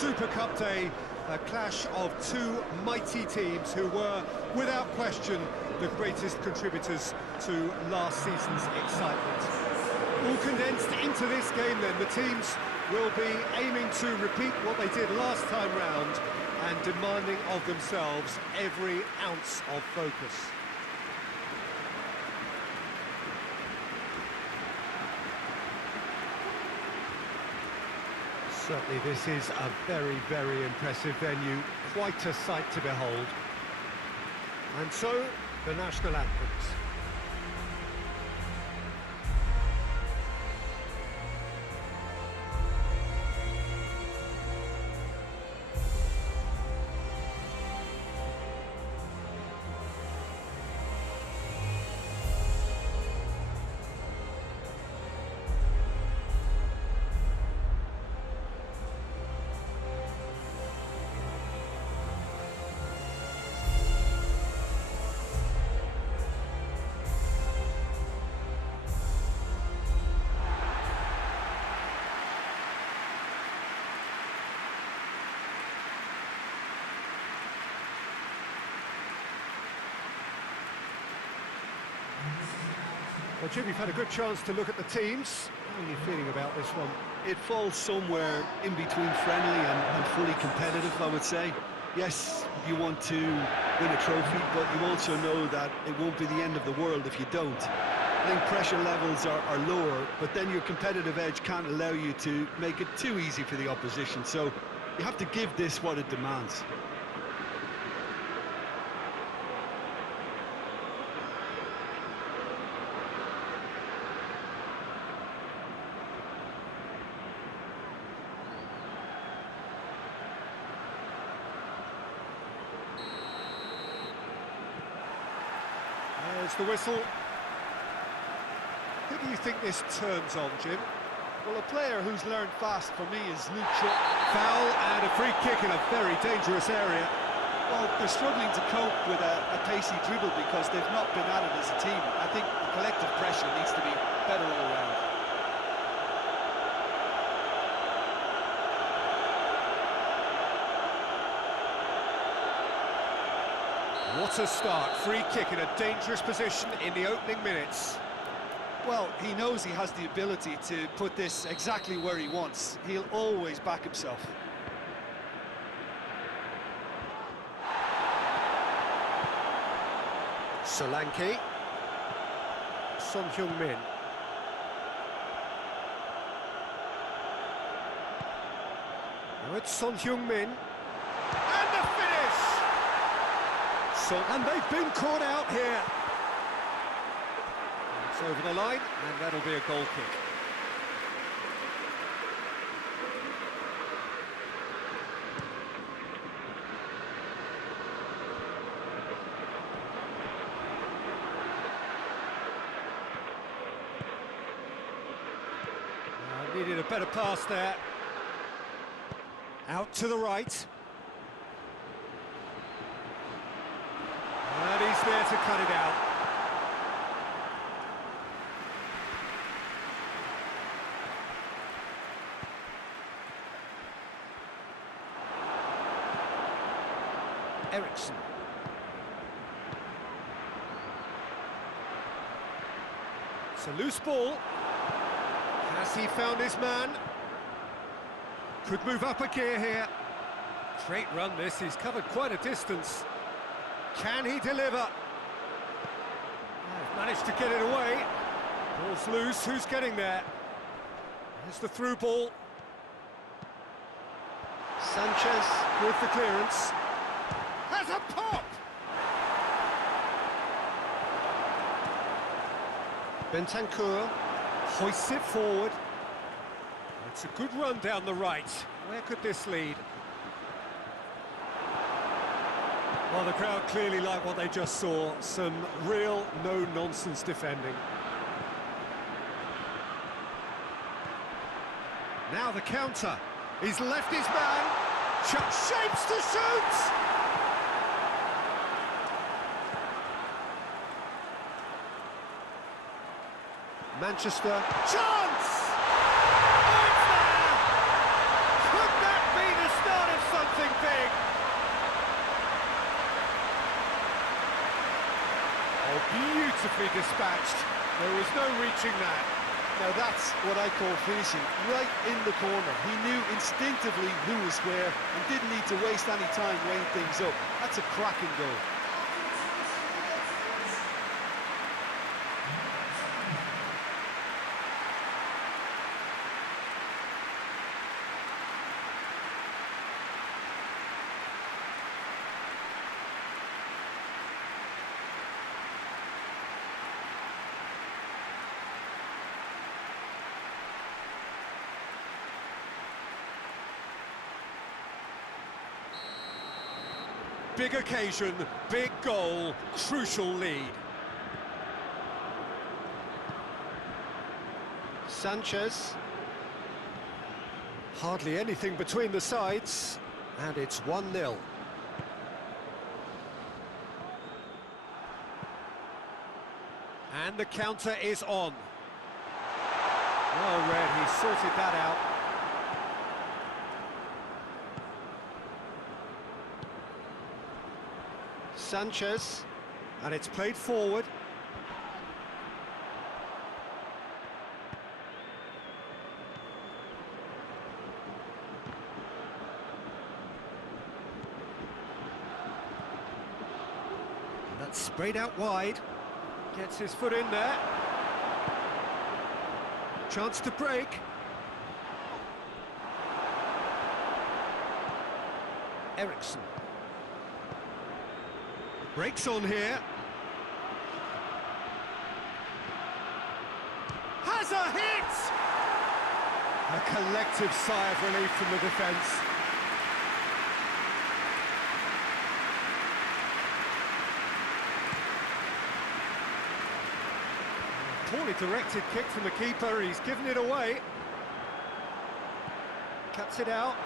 Super Cup day, a clash of two mighty teams who were, without question, the greatest contributors to last season's excitement. All condensed into this game then, the teams will be aiming to repeat what they did last time round and demanding of themselves every ounce of focus. Certainly this is a very, very impressive venue, quite a sight to behold. And so, the national anthems. Well, Jim, you've had a good chance to look at the teams. How are you feeling about this one? It falls somewhere in between friendly and fully competitive, I would say. Yes, you want to win a trophy, but you also know that it won't be the end of the world if you don't. I think pressure levels are lower, but then your competitive edge can't allow you to make it too easy for the opposition. So you have to give this what it demands. There's the whistle. Who do you think this turns on, Jim? Well, a player who's learned fast for me is Luke Shaw. Foul and a free kick in a very dangerous area. Well, they're struggling to cope with a pacey dribble because they've not been at it as a team. I think the collective pressure needs to be better all around. What a start. Free kick in a dangerous position in the opening minutes. Well, he knows he has the ability to put this exactly where he wants. He'll always back himself. Solanke. Son Heung-min. Now it's Son Heung-min. And the finish! And they've been caught out here. It's over the line, and that'll be a goal kick. Needed a better pass there. Out to the right. And he's there to cut it out. Eriksson. It's a loose ball. Has he found his man? Could move up a gear here. Great run this, he's covered quite a distance. Can he deliver? Oh, managed to get it away. Ball's loose, who's getting there? There's the through ball. Sanchez with the clearance. Has a pop! Bentancur hoists it forward. It's a good run down the right. Where could this lead? Well, the crowd clearly like what they just saw. Some real no-nonsense defending. Now the counter. He's left his man. Shapes to shoot! Manchester. Chance! Oh, it's there! Could that be the start Beautifully dispatched. There was no reaching that. Now that's what I call finishing, right in the corner. He knew instinctively who was where and didn't need to waste any time weighing things up. That's a cracking goal. Big occasion, big goal, crucial lead. Sanchez. Hardly anything between the sides, and it's 1-0. And the counter is on. Well read, he sorted that out. Sanchez. And it's played forward. And that's sprayed out wide. Gets his foot in there. Chance to break. Ericsson. Breaks on here. Has a hit! A collective sigh of relief from the defence. Poorly directed kick from the keeper, he's given it away. Cuts it out.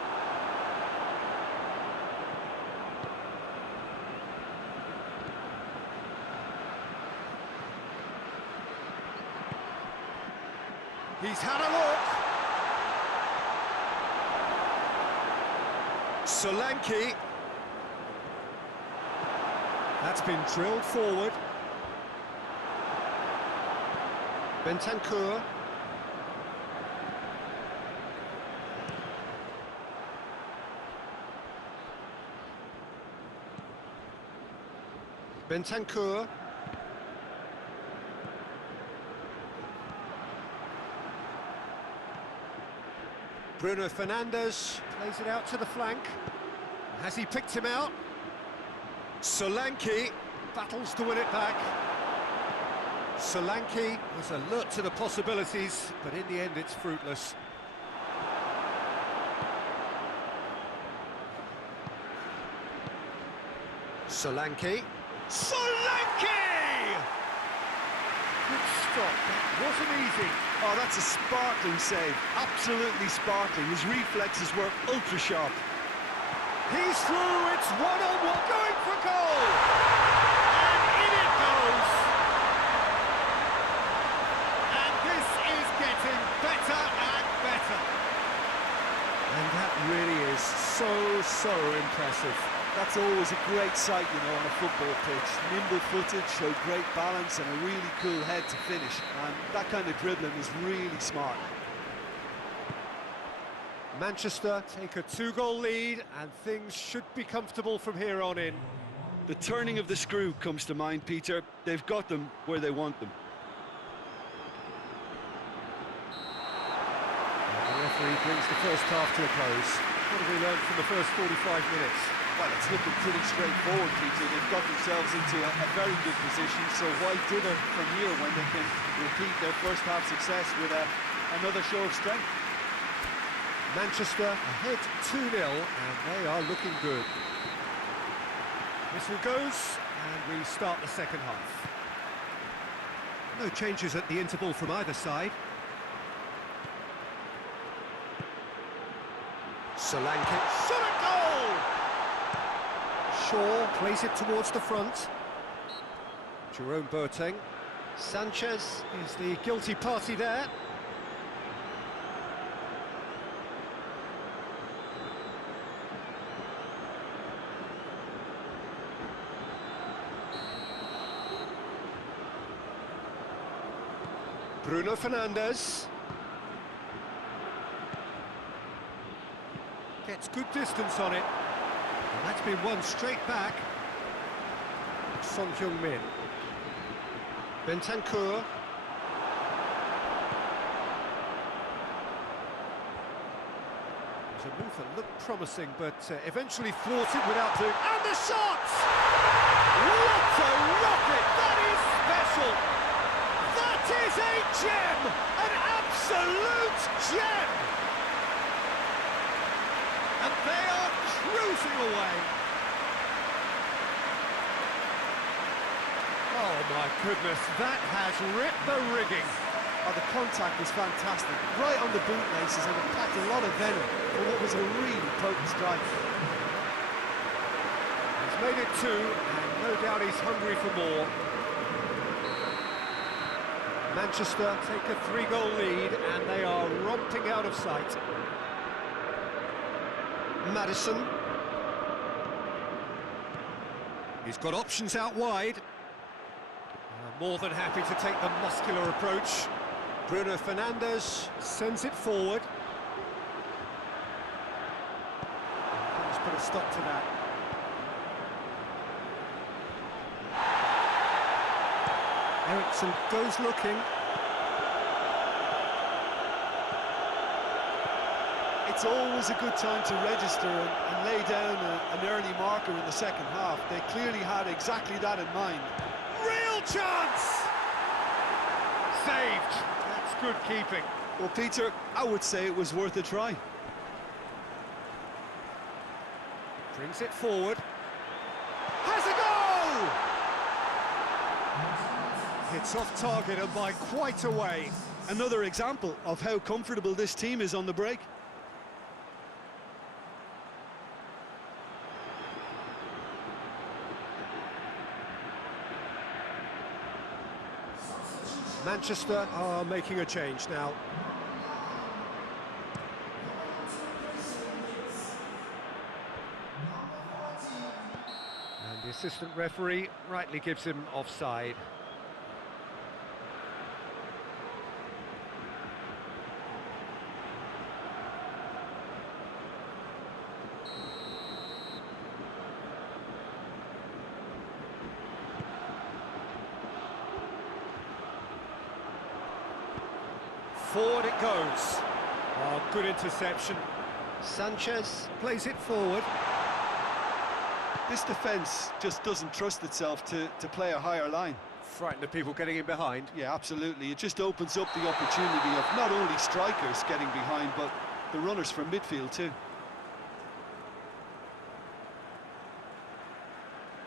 He's had a look. Solanke. That's been drilled forward. Bentancur. Bentancur. Bruno Fernandes plays it out to the flank. Has he picked him out? Solanke battles to win it back. Solanke was alert to the possibilities, but in the end it's fruitless. Solanke. Solanke! Good stop, that wasn't easy. Oh, that's a sparkling save, absolutely sparkling. His reflexes were ultra-sharp. He's through, it's one-on-one, going for goal! And in it goes! And this is getting better and better. And that really is so impressive. That's always a great sight, you know, on a football pitch. Nimble-footed, showed great balance and a really cool head to finish. And that kind of dribbling is really smart. Manchester take a 2-goal lead, and things should be comfortable from here on in. The turning of the screw comes to mind, Peter. They've got them where they want them. The referee brings the first half to a close. What have we learned from the first 45 minutes? Well, it's looking pretty straightforward, Peter. They've got themselves into a very good position, so why dither from here when they can repeat their first half success with another show of strength? Manchester ahead 2-0, and they are looking good. Whistle goes, and we start the second half. No changes at the interval from either side. Solanke. Shot a goal! Shaw plays it towards the front. Jerome Boateng. Sanchez. Is the guilty party there. Bruno Fernandes. Gets good distance on it. And that's been won straight back. Son Heung-min. Bentancur. It was a move that looked promising, but eventually thwarted without doing... And the shot! What a rocket! That is special! That is a gem! An absolute gem! And they are cruising away. Oh my goodness, that has ripped the rigging. Oh, the contact was fantastic, right on the bootlaces, and it packed a lot of venom for what was a really potent strike. He's made it two, and no doubt he's hungry for more. Manchester take a 3-goal lead, and they are romping out of sight. Madison. He's got options out wide. More than happy to take the muscular approach. Bruno Fernandes. Sends it forward. Let's put a stop to that. Eriksson goes looking. It's always a good time to register and lay down an early marker in the second half. They clearly had exactly that in mind. Real chance! Saved. That's good keeping. Well, Peter, I would say it was worth a try. Brings it forward. Has a goal! It's off target and by quite a way. Another example of how comfortable this team is on the break. Manchester are making a change now. And the assistant referee rightly gives him offside. Forward it goes. Oh, good interception. Sanchez. Plays it forward. This defence just doesn't trust itself to play a higher line. Frightened of people getting in behind. Yeah, absolutely. It just opens up the opportunity of not only strikers getting behind, but the runners from midfield too.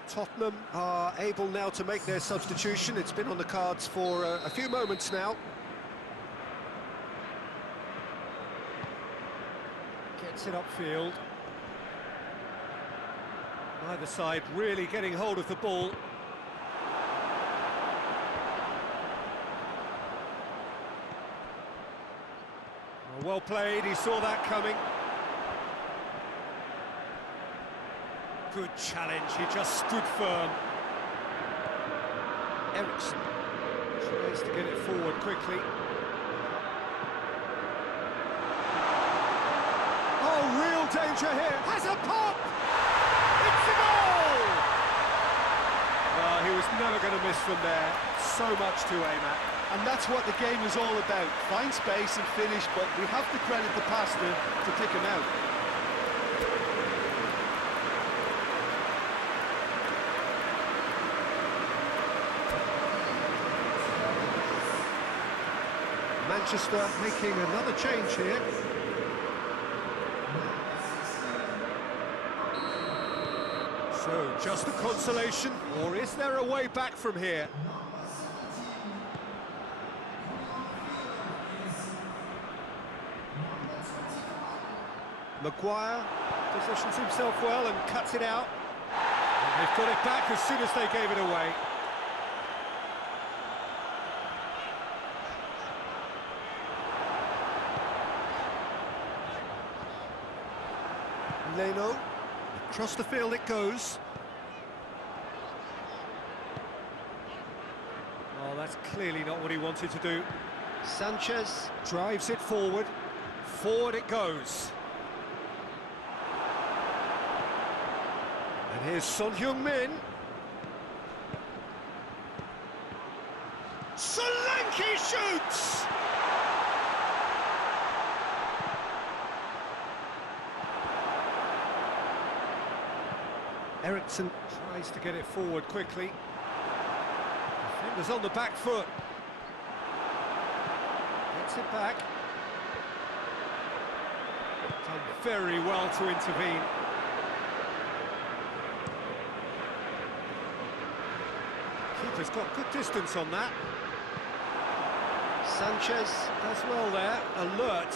Tottenham are able now to make their substitution. It's been on the cards for a few moments now. Gets it upfield. Neither side really getting hold of the ball. Well played, he saw that coming. Good challenge, he just stood firm. Eriksson tries to get it forward quickly. Oh, real danger here, has a pop! It's a goal! He was never going to miss from there, so much to aim at. And that's what the game is all about. Find space and finish, but we have to credit the passer to pick him out. Manchester making another change here. So, just a consolation, or is there a way back from here? Maguire positions himself well and cuts it out. And they've got it back as soon as they gave it away. Leno, across the field it goes. Oh, that's clearly not what he wanted to do. Sanchez. Drives it forward. Forward it goes. And here's Son Heung-min. Solanke shoots! Eriksson tries to get it forward quickly. Defender's on the back foot. Gets it back. Done very well to intervene. Keeper's got good distance on that. Sanchez. Does well there, alert.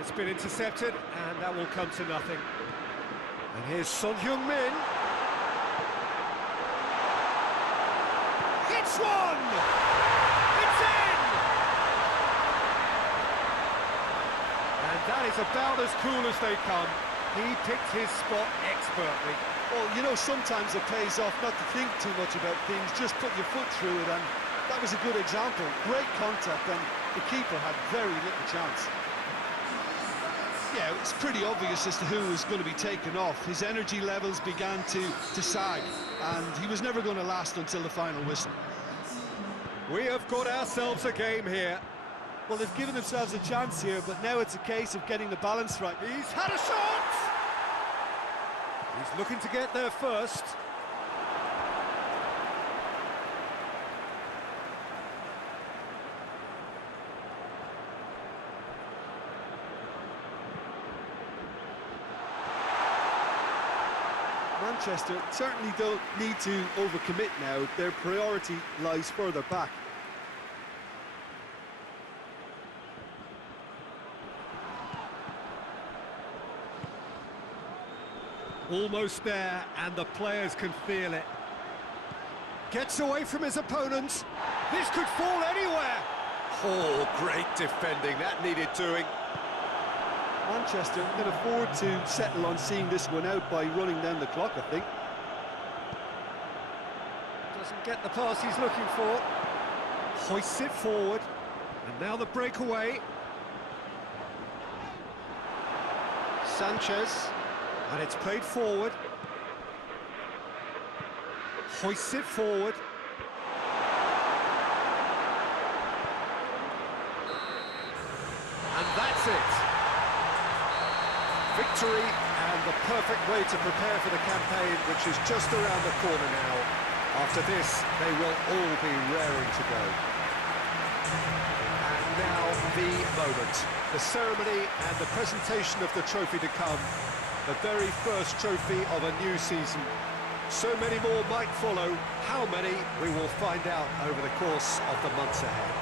It's been intercepted, and that will come to nothing. And here's Son Heung-min. Hits one! It's in! And that is about as cool as they come. He picked his spot expertly. Well, you know, sometimes it pays off not to think too much about things, just put your foot through it, and that was a good example. Great contact, and the keeper had very little chance. Yeah, it's pretty obvious as to who was going to be taken off. His energy levels began to sag, and he was never going to last until the final whistle. We have got ourselves a game here. Well, they've given themselves a chance here, but now it's a case of getting the balance right. He's had a shot! He's looking to get there first. Manchester certainly don't need to overcommit now. Their priority lies further back. Almost there, and the players can feel it. Gets away from his opponents. This could fall anywhere. Oh, great defending. That needed doing. Manchester can afford to settle on seeing this one out by running down the clock, I think. Doesn't get the pass he's looking for. Hoists it forward. And now the breakaway. Sanchez. And it's played forward. Hoists it forward. And that's it. Victory, and the perfect way to prepare for the campaign, which is just around the corner now. After this, they will all be raring to go. And now the moment. The ceremony and the presentation of the trophy to come. The very first trophy of a new season. So many more might follow. How many, we will find out over the course of the months ahead.